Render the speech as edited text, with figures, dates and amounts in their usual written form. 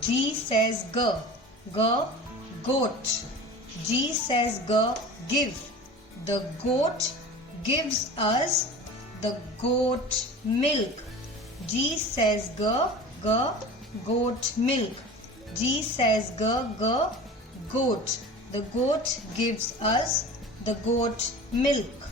G says G. G, goat. G says G, give. The goat gives us the goat milk. G says G, G, goat milk. G says G, G, goat. The goat gives us the goat milk.